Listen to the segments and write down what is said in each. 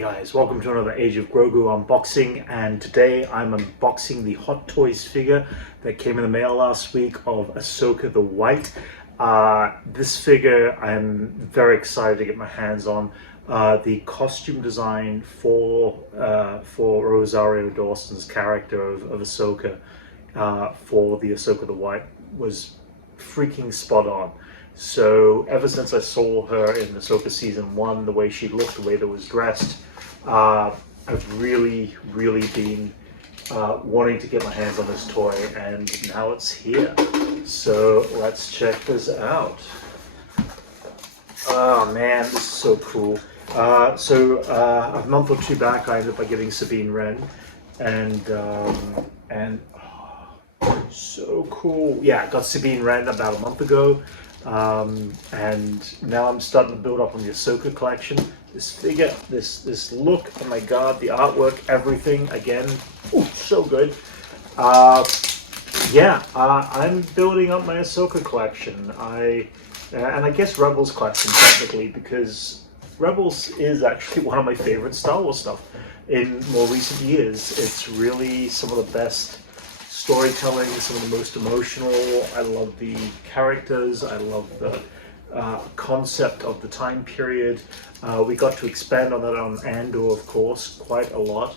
Hey guys, welcome to another Age of Grogu unboxing, and today I'm unboxing the Hottoys figure that came in the mail last week of Ahsoka the White. This figure I'm very excited to get my hands on. The costume design for Rosario Dawson's character of Ahsoka for the Ahsoka the White was freaking spot on. So ever since I saw her in Ahsoka season 1, the way she looked, the way that was dressed, I've really been wanting to get my hands on this toy, and now it's here. So let's check this out. Oh man, this is so cool. A month or two back, I ended up getting Sabine Wren, and so cool. Yeah, I got Sabine Wren about a month ago. And now I'm starting to build up on the Ahsoka collection. This figure, this look, oh my god, the artwork, everything, again, ooh, so good. I'm building up my Ahsoka collection. And I guess Rebels collection technically, because Rebels is actually one of my favorite Star Wars stuff in more recent years. It's really some of the best storytelling, some of the most emotional. I love the characters. I love the concept of the time period. We got to expand on that on Andor, of course, quite a lot.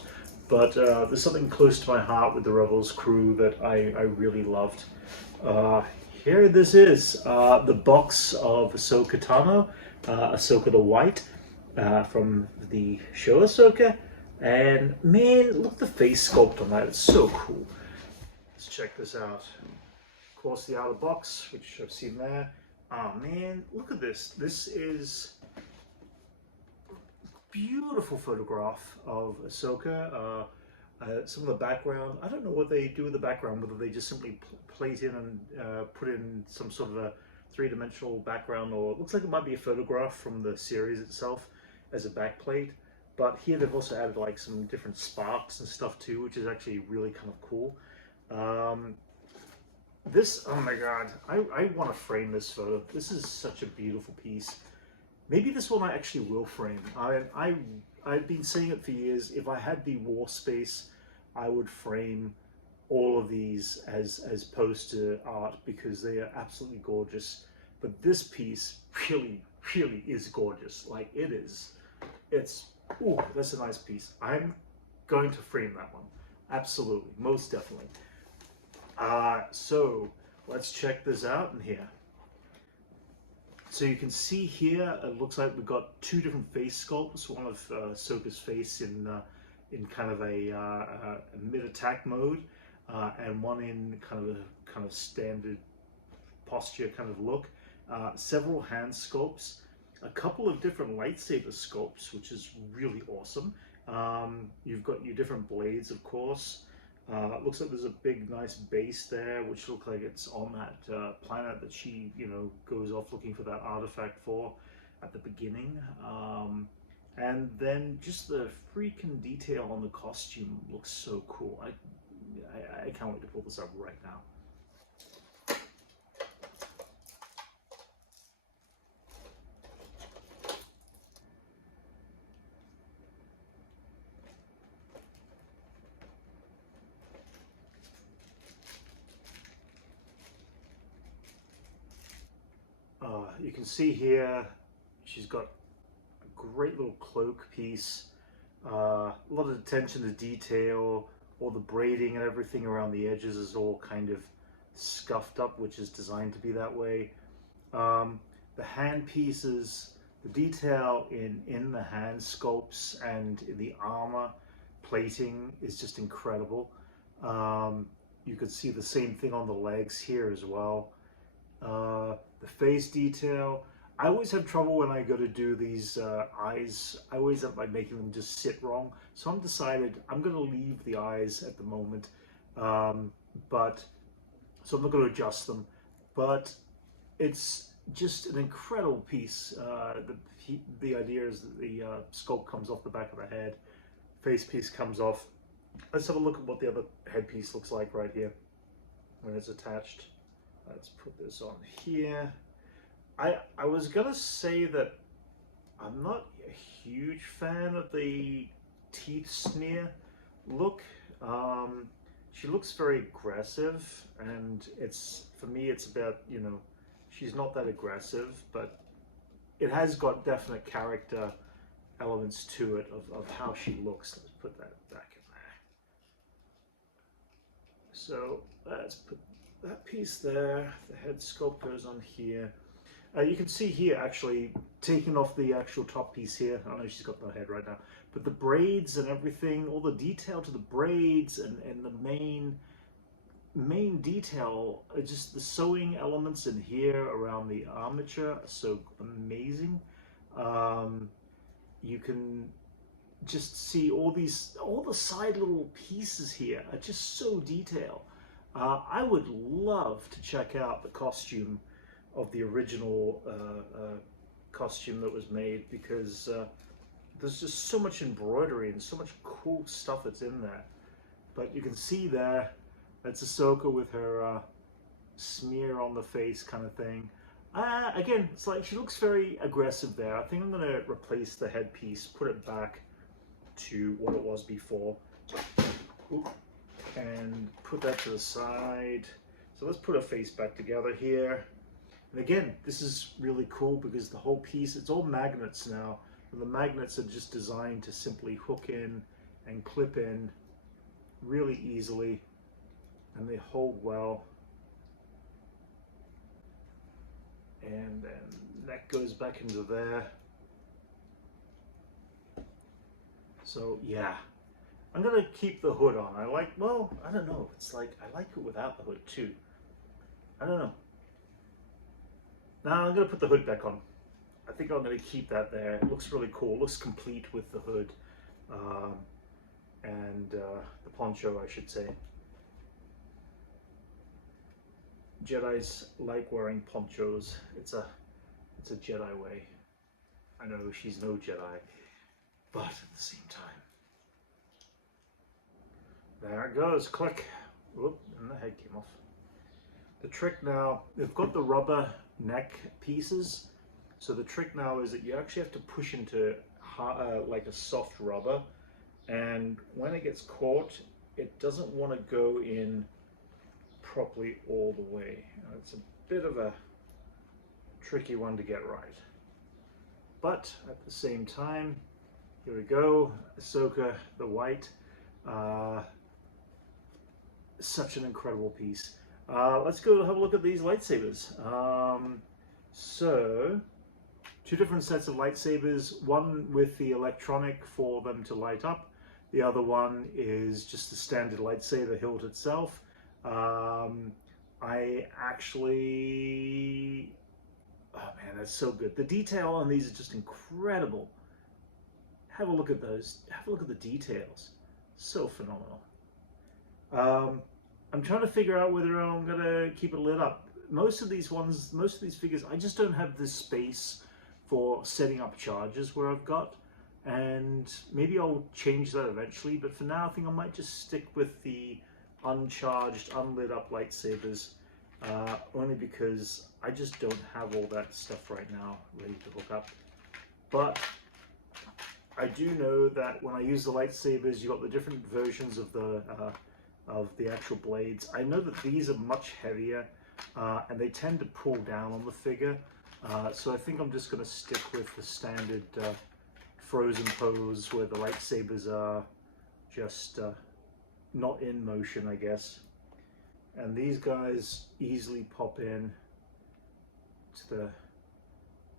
But there's something close to my heart with the Rebels crew that I really loved. Here this is, the box of Ahsoka Tano, Ahsoka the White, from the show Ahsoka. And man, look at the face sculpt on that. It's so cool. Let's check this out. Of course, the outer box, which I've seen there. Oh man, look at this. This is a beautiful photograph of Ahsoka. Some of the background, I don't know what they do with the background, whether they just simply plate in and put in some sort of a three-dimensional background, or it looks like it might be a photograph from the series itself as a backplate. But here they've also added like some different sparks and stuff too, which is actually really kind of cool. This, oh my god, I want to frame this photo. This is such a beautiful piece. Maybe this one I actually will frame. I've been saying it for years. If I had the war space, I would frame all of these as poster art because they are absolutely gorgeous. But this piece really is gorgeous. Like it is. Ooh, that's a nice piece. I'm going to frame that one. Absolutely, most definitely. So let's check this out in here. So you can see here, it looks like we've got two different face sculpts. One of Ahsoka's face in kind of a mid-attack mode, and one in kind of standard posture kind of look. Several hand sculpts, a couple of different lightsaber sculpts, which is really awesome. You've got your different blades, of course. It looks like there's a big, nice base there, which looks like it's on that planet that she, goes off looking for that artifact for at the beginning. And then just the freaking detail on the costume looks so cool. I can't wait to pull this up right now. You can see here, she's got a great little cloak piece, a lot of attention to detail, all the braiding and everything around the edges is all kind of scuffed up, which is designed to be that way. The hand pieces, the detail in the hand sculpts and in the armor plating is just incredible. You could see the same thing on the legs here as well. The face detail. I always have trouble when I go to do these eyes. I always end up by making them just sit wrong. So I'm decided I'm going to leave the eyes at the moment. So I'm not going to adjust them. But it's just an incredible piece. The idea is that the sculpt comes off the back of the head. Face piece comes off. Let's have a look at what the other headpiece looks like right here when it's attached. Let's put this on here. I was gonna say that I'm not a huge fan of the teeth sneer look. She looks very aggressive, and it's, for me, it's about, you know, she's not that aggressive, but it has got definite character elements to it of how she looks. Let's put that back in there. So let's put that piece there. The head sculpt goes on here. You can see here, actually, taking off the actual top piece here. I know she's got no head right now, but the braids and everything, all the detail to the braids and the main detail, just the sewing elements in here around the armature are so amazing. You can just see all the side little pieces here are just so detailed. I would love to check out the costume of the original costume that was made, because there's just so much embroidery and so much cool stuff that's in there. But you can see there, that's Ahsoka with her smear on the face kind of thing. Again, it's like she looks very aggressive there. I think I'm going to replace the headpiece, put it back to what it was before. Ooh, and put that to the side. So let's put her face back together here. And again, this is really cool because the whole piece, it's all magnets now. And the magnets are just designed to simply hook in and clip in really easily. And they hold well. And then neck goes back into there. So yeah, I'm gonna keep the hood on. I like, well, I don't know. It's like, I like it without the hood too. I don't know. Now I'm gonna put the hood back on. I think I'm gonna keep that there. It looks really cool. It looks complete with the hood and the poncho, I should say. Jedis like wearing ponchos. It's a Jedi way. I know she's no Jedi, but at the same time. There it goes, click. Whoop, and the head came off. The trick now, they've got the rubber neck pieces. So the trick now is that you actually have to push into like a soft rubber. And when it gets caught, it doesn't want to go in properly all the way. It's a bit of a tricky one to get right. But at the same time, here we go, Ahsoka, the white. Such an incredible piece. Let's go have a look at these lightsabers. So, two different sets of lightsabers, one with the electronic for them to light up. The other one is just the standard lightsaber hilt itself. I actually, oh man, that's so good. The detail on these is just incredible. Have a look at those. Have a look at the details. So phenomenal. I'm trying to figure out whether I'm gonna keep it lit up. Most of these figures, I just don't have the space for setting up charges where I've got, and maybe I'll change that eventually. But for now, I think I might just stick with the uncharged, unlit up lightsabers, only because I just don't have all that stuff right now ready to hook up. But I do know that when I use the lightsabers, you got the different versions of the actual blades. I know that these are much heavier and they tend to pull down on the figure. So I think I'm just going to stick with the standard frozen pose where the lightsabers are just not in motion, I guess. And these guys easily pop in to the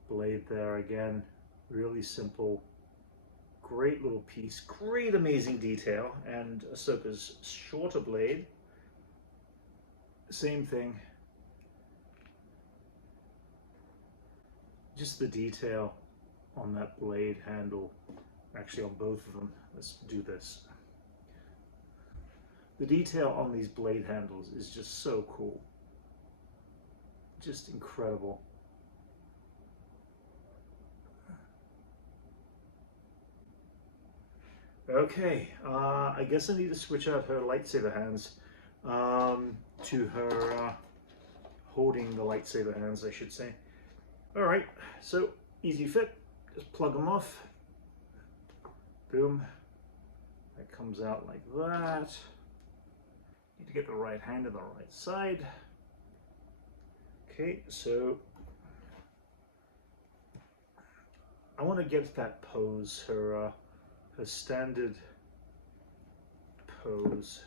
blade there again. Really simple. Great little piece, great amazing detail. And Ahsoka's shorter blade, same thing. Just the detail on that blade handle, actually on both of them. Let's do this. The detail on these blade handles is just so cool. Just incredible. Okay, I guess I need to switch out her lightsaber hands to her holding the lightsaber hands, I should say. All right, so easy fit. just plug them off. Boom. That comes out like that. Need to get the right hand on the right side. Okay, so I want to get that pose, her standard pose.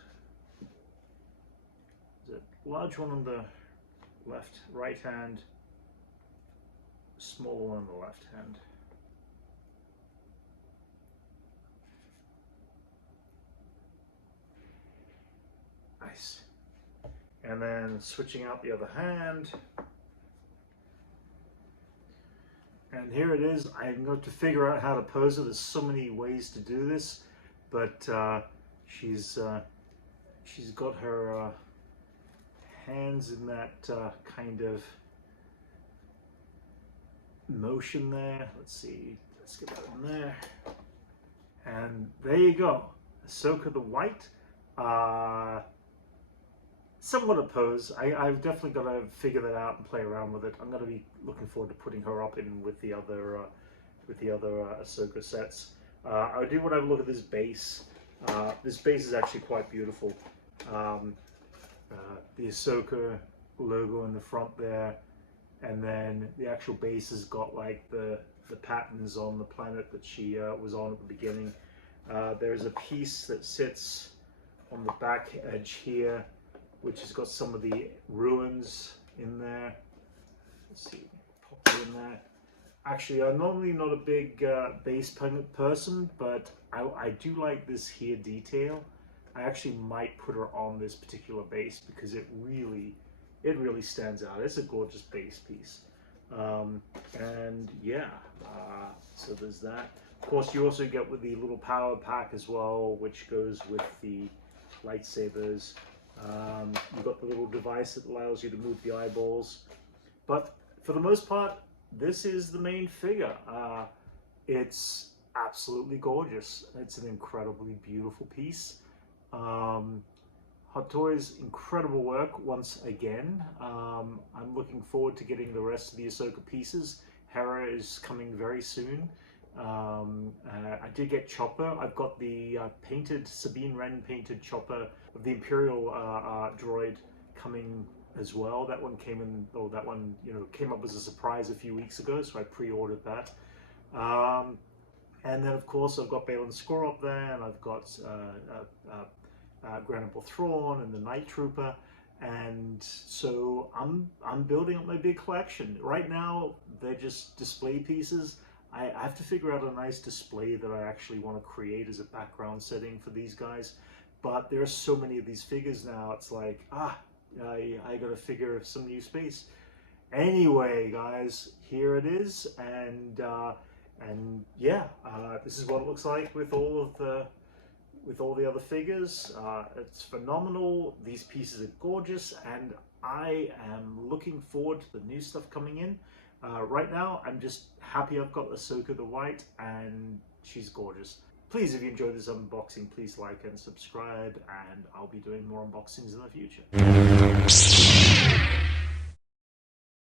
There's a large one on the right hand, small one on the left hand. Nice. And then switching out the other hand. And here it is. I'm going to figure out how to pose it. There's so many ways to do this, but she's got her hands in that kind of motion there. Let's see. Let's get that in there. And there you go. Ahsoka the White. Somewhat a pose. I've definitely got to figure that out and play around with it. I'm going to be looking forward to putting her up in with the other Ahsoka sets. I do want to have a look at this base. This base is actually quite beautiful. The Ahsoka logo in the front there, and then the actual base has got like the patterns on the planet that she was on at the beginning. There's a piece that sits on the back edge here, which has got some of the ruins in there. Let's see, pop it in there. Actually, I'm normally not a big base person, but I do like this here detail. I actually might put her on this particular base because it really stands out. It's a gorgeous base piece. And yeah, so there's that. Of course, you also get with the little power pack as well, which goes with the lightsabers. You've got the little device that allows you to move the eyeballs. But for the most part, this is the main figure. It's absolutely gorgeous. It's an incredibly beautiful piece. Hottoys, incredible work once again. I'm looking forward to getting the rest of the Ahsoka pieces. Hera is coming very soon. I did get Chopper. I've got the painted Sabine Wren painted Chopper of the Imperial droid coming as well. That one came in, or that one came up as a surprise a few weeks ago, so I pre-ordered that. And then of course I've got Baylan Skoor up there, and I've got Grand Emperor Thrawn and the Night Trooper. And so I'm building up my big collection. Right now they're just display pieces. I have to figure out a nice display that I actually want to create as a background setting for these guys. But there are so many of these figures now, it's like, I gotta figure some new space. Anyway, guys, here it is, and yeah, this is what it looks like with all the other figures. It's phenomenal. These pieces are gorgeous, and I am looking forward to the new stuff coming in. Right now, I'm just happy I've got Ahsoka the White, and she's gorgeous. Please, if you enjoyed this unboxing, please like and subscribe, and I'll be doing more unboxings in the future.